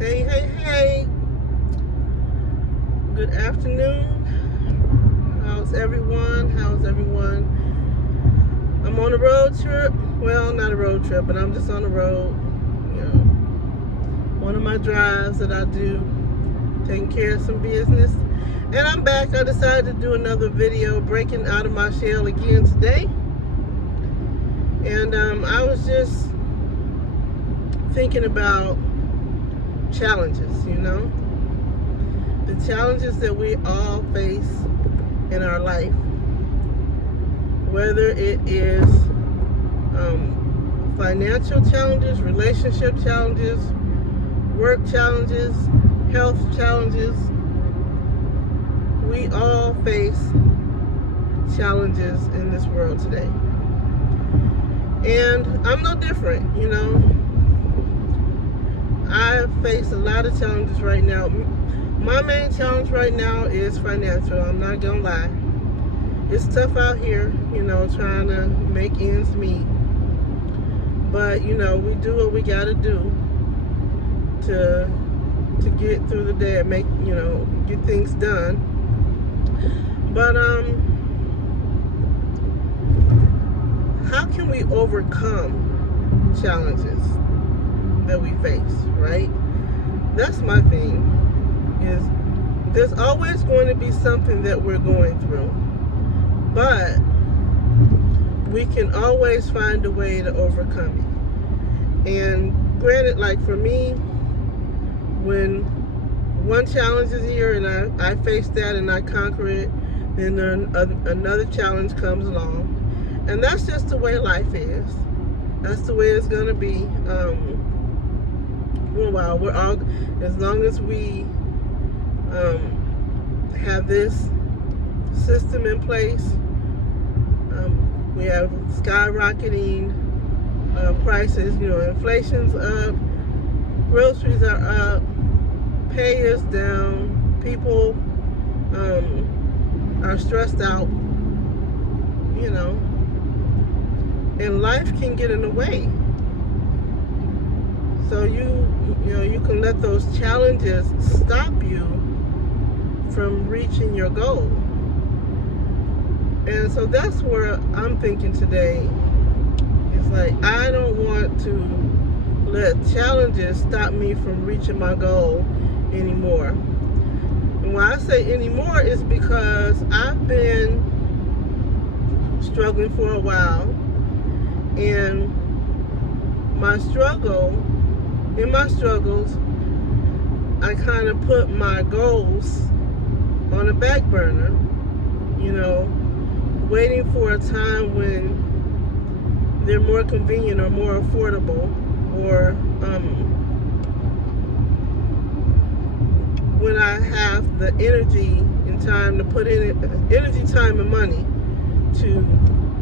Hey, hey, hey. Good afternoon. How's everyone? I'm on a road trip. Well, not a road trip, but I'm just on the road. You know, one of my drives that I do, taking care of some business. And I'm back. I decided to do another video breaking out of my shell again today. And I was just thinking about challenges, the challenges that we all face in our life, whether it is financial challenges, relationship challenges, work challenges, health challenges. We all face challenges in this world today. And I'm no different, I face a lot of challenges right now. My main challenge right now is financial. I'm not gonna lie. It's tough out here, trying to make ends meet. But, we do what we gotta do to get through the day and make, get things done. But how can we overcome challenges that we face, right? That's my thing. Is there's always going to be something that we're going through, but we can always find a way to overcome it. And granted, like for me, when one challenge is here and I face that and I conquer it, then another challenge comes along. And that's just the way life is. That's the way it's going to be. We're all, as long as we have this system in place, we have skyrocketing prices, inflation's up, groceries are up, pay is down, people are stressed out, and life can get in the way. So you can let those challenges stop you from reaching your goal. And so that's where I'm thinking today. It's like, I don't want to let challenges stop me from reaching my goal anymore. And why I say anymore is because I've been struggling for a while. And in my struggles, I kind of put my goals on the back burner, waiting for a time when they're more convenient or more affordable, or when I have the energy and time to put in energy, time, and money to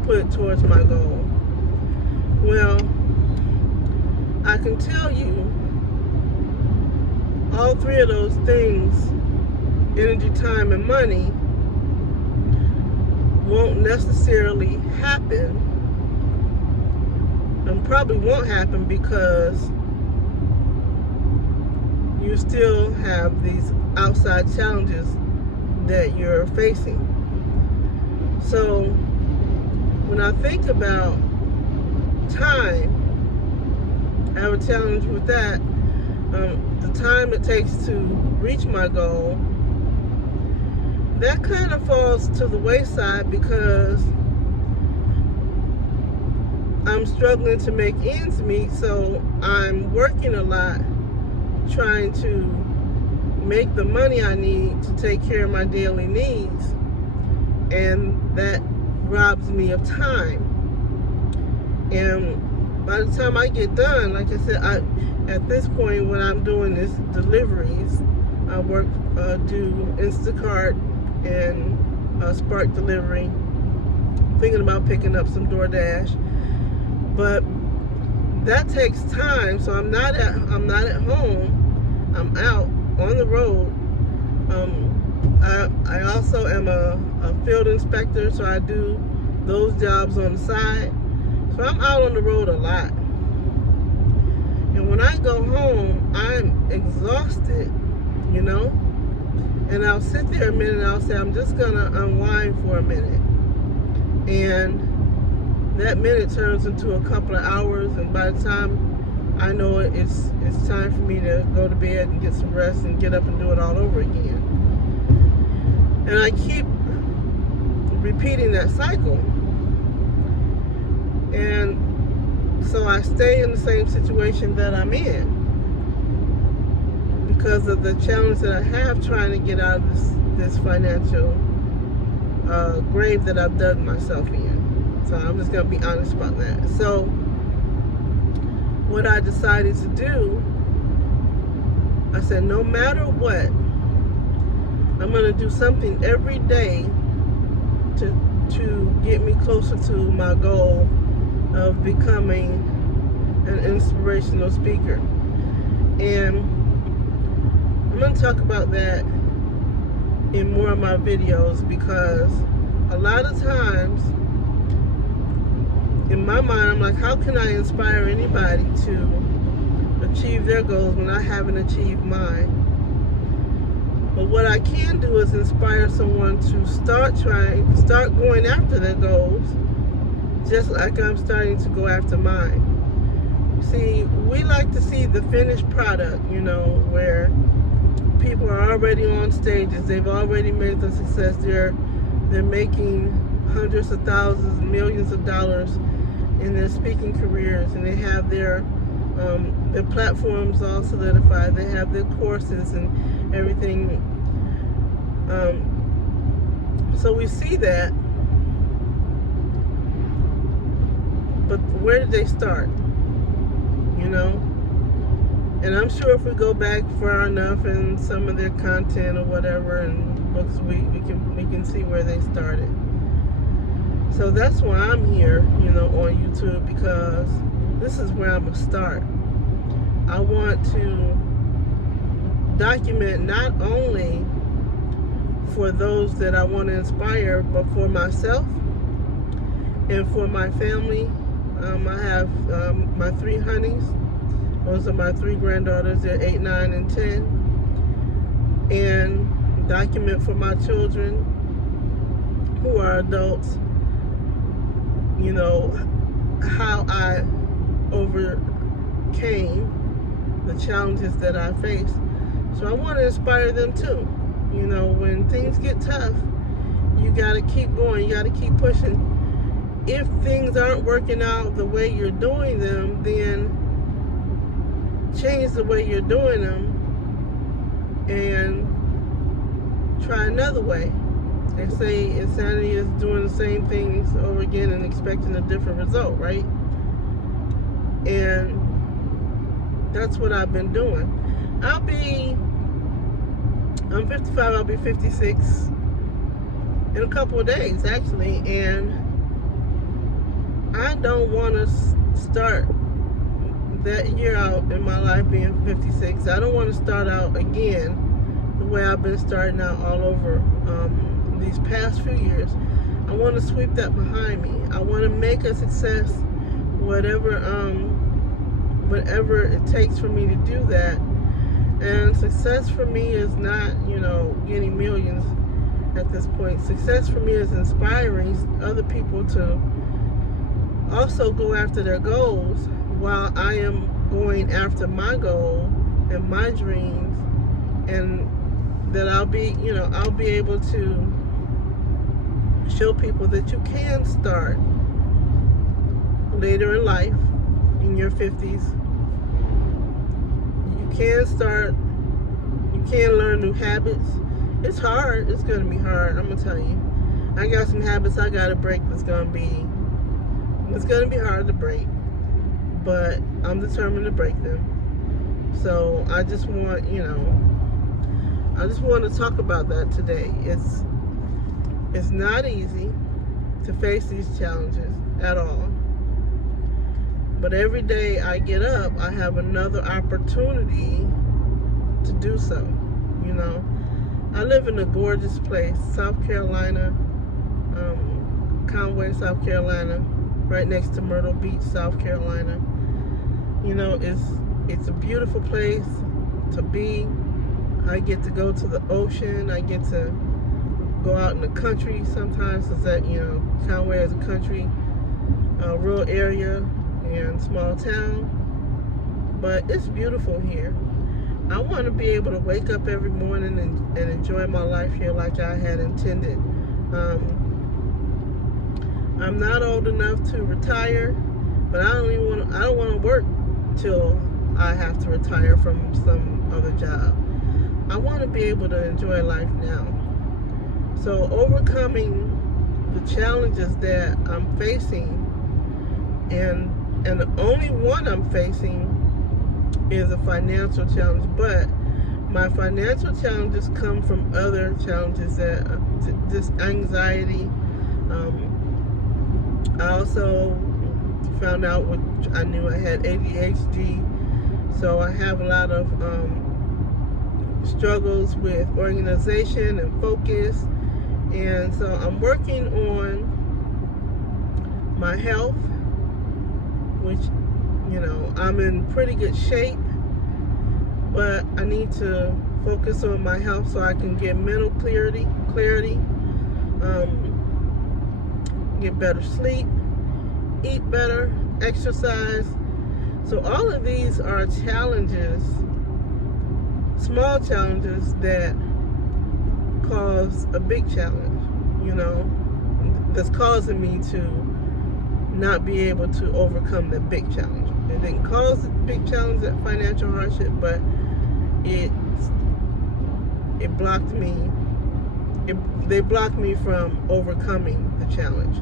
put towards my goal. Well, I can tell you all three of those things, energy, time, and money, won't necessarily happen, and probably won't happen because you still have these outside challenges that you're facing. So when I think about time, I have a challenge with that. The time it takes to reach my goal, that kind of falls to the wayside because I'm struggling to make ends meet. So I'm working a lot trying to make the money I need to take care of my daily needs, and that robs me of time. And by the time I get done, like I said, at this point, what I'm doing is deliveries. I do Instacart and Spark delivery. Thinking about picking up some DoorDash, but that takes time. So I'm not at home. I'm out on the road. I also am a field inspector, so I do those jobs on the side. So I'm out on the road a lot. And when I go home, I'm exhausted, you know? And I'll sit there a minute and I'll say, I'm just gonna unwind for a minute. And that minute turns into a couple of hours, and by the time I know it's time for me to go to bed and get some rest and get up and do it all over again. And I keep repeating that cycle. And so I stay in the same situation that I'm in because of the challenge that I have trying to get out of this financial grave that I've dug myself in. So I'm just going to be honest about that. So what I decided to do, I said, no matter what, I'm going to do something every day to get me closer to my goal of becoming an inspirational speaker. And I'm going to talk about that in more of my videos, because a lot of times in my mind I'm like, how can I inspire anybody to achieve their goals when I haven't achieved mine? But what I can do is inspire someone to start going after their goals, just like I'm starting to go after mine. See, we like to see the finished product, you know, where people are already on stages, they've already made the success, they're making hundreds of thousands, millions of dollars in their speaking careers, and they have their platforms all solidified, they have their courses and everything. So we see that, but where did they start? You know? And I'm sure if we go back far enough in some of their content or whatever and books, we can see where they started. So that's why I'm here, you know, on YouTube, because this is where I'm gonna start. I want to document not only for those that I want to inspire, but for myself and for my family. I have my 3 honeys. Those are my 3 granddaughters. They're 8, 9, and 10. And document for my children who are adults, you know, how I overcame the challenges that I faced. So I want to inspire them too. You know, when things get tough, you got to keep going. You got to keep pushing. If things aren't working out the way you're doing them, then change the way you're doing them and try another way. They say insanity is doing the same things over again and expecting a different result, right? And that's what I've been doing. I'm 55, I'll be 56 in a couple of days, actually, and I don't want to start that year out in my life being 56. I don't want to start out again the way I've been starting out all over these past few years. I want to sweep that behind me. I want to make a success, whatever it takes for me to do that. And success for me is not, you know, getting millions at this point. Success for me is inspiring other people to also go after their goals while I am going after my goal and my dreams, and that I'll be able to show people that you can start later in life, in your 50s. You can start, you can learn new habits. It's hard, it's gonna be hard, I'm gonna tell you. I got some habits I gotta break it's gonna be hard to break, but I'm determined to break them. So I just want to talk about that today. It's not easy to face these challenges at all. But every day I get up, I have another opportunity to do so, you know. I live in a gorgeous place, South Carolina, Conway, South Carolina, right next to Myrtle Beach, South Carolina. You know, it's a beautiful place. to be. I get to go to the ocean. I get to go out in the country sometimes, because that, Conway is a country, rural area and small town. But it's beautiful here. I want to be able to wake up every morning and enjoy my life here like I had intended. I'm not old enough to retire, but I don't want to work till I have to retire from some other job. I want to be able to enjoy life now. So overcoming the challenges that I'm facing, and the only one I'm facing is a financial challenge, but my financial challenges come from other challenges, that just anxiety. I also found out I knew I had ADHD, so I have a lot of struggles with organization and focus, and so I'm working on my health, which I'm in pretty good shape, but I need to focus on my health so I can get mental clarity, get better sleep, eat better, exercise. So all of these are challenges, small challenges that cause a big challenge, that's causing me to not be able to overcome the big challenge. It didn't cause the big challenge, that financial hardship, but it blocked me. They blocked me from overcoming the challenge.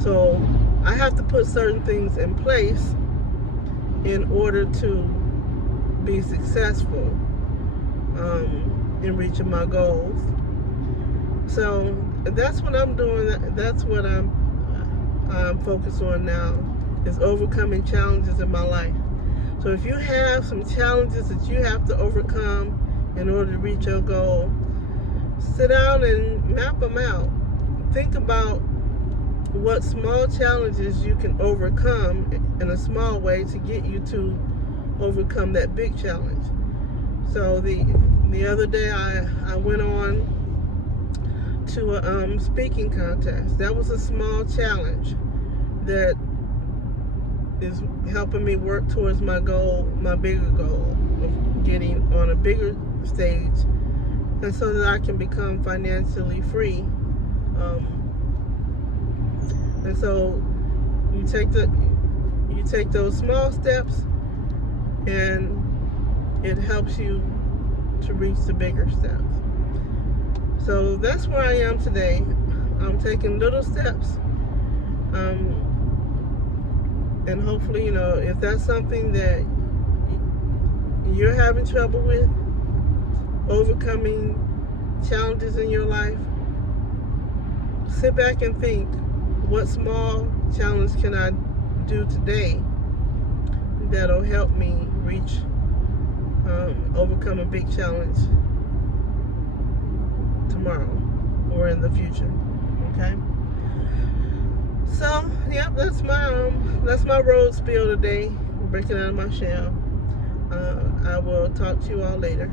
So I have to put certain things in place in order to be successful in reaching my goals. So that's what I'm doing. That's what I'm focused on now, is overcoming challenges in my life. So if you have some challenges that you have to overcome in order to reach your goal, sit down and map them out. Think about what small challenges you can overcome in a small way to get you to overcome that big challenge. So the other day I went on to a speaking contest. That was a small challenge that is helping me work towards my goal, my bigger goal of getting on a bigger stage, and so that I can become financially free. And so you take those small steps, and it helps you to reach the bigger steps. So that's where I am today. I'm taking little steps, and hopefully, if that's something that you're having trouble with, overcoming challenges in your life, sit back and think, what small challenge can I do today that'll help me reach, overcome a big challenge tomorrow or in the future. Okay. So yeah, that's my road spiel today. Breaking out of my shell. I will talk to you all later.